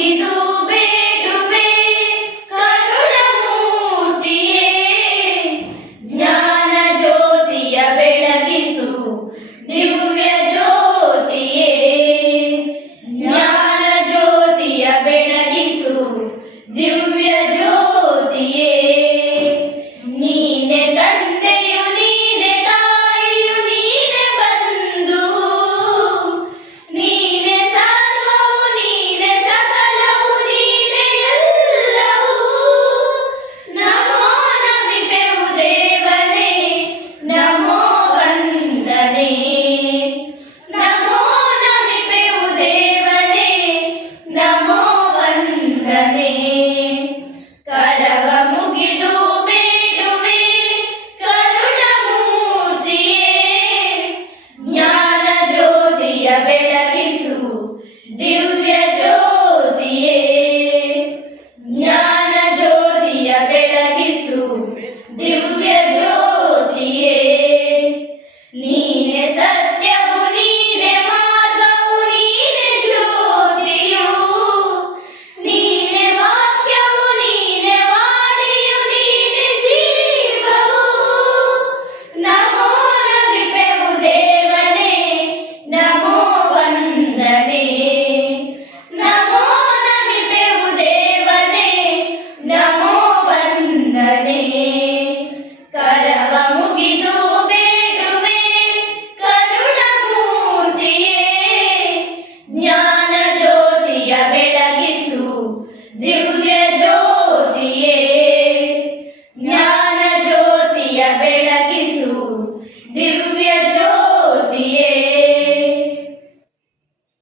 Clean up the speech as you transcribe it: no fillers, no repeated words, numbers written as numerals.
ಮುಗಿದು ಬೇಡುವೆ ಕರುಣಮೂರ್ತಿಯೇ, ಜ್ಞಾನ ಜ್ಯೋತಿಯ ಬೆಳಗಿಸು ದಿವ್ಯ ಜ್ಯೋತಿಯೇ, ಜ್ಞಾನ ಜ್ಯೋತಿಯ ಬೆಳಗಿಸು ದಿವ್ಯ ಜ್ಯೋತಿಯೇ. ನೀನೆ ತಂದೆಯು ನೀನೆ ತಾಯಿಯು ನೀನೆ ಬಂಧುವು, ನೀನೆ ಸರ್ವವು ನೀನೆ ಸಕಲವು ನೀನೆ ಎಲ್ಲವೂ. ನಮೋ ನಮಿಪೆವು ದೇವನೇ ನಮೋ ವಂದನೆ, ನಮೋ ನಮಿಪೆವು ದೇವನೇ ನಮೋ ವಂದನೆ. ಕರವ ಮುಗಿದು ಬೇಡುವೆ ಕರುಣಮೂರ್ತಿಯೇ, ಜ್ಞಾನ ಜ್ಯೋತಿಯ ಬೆಳಗಿಸು ದಿವ್ಯ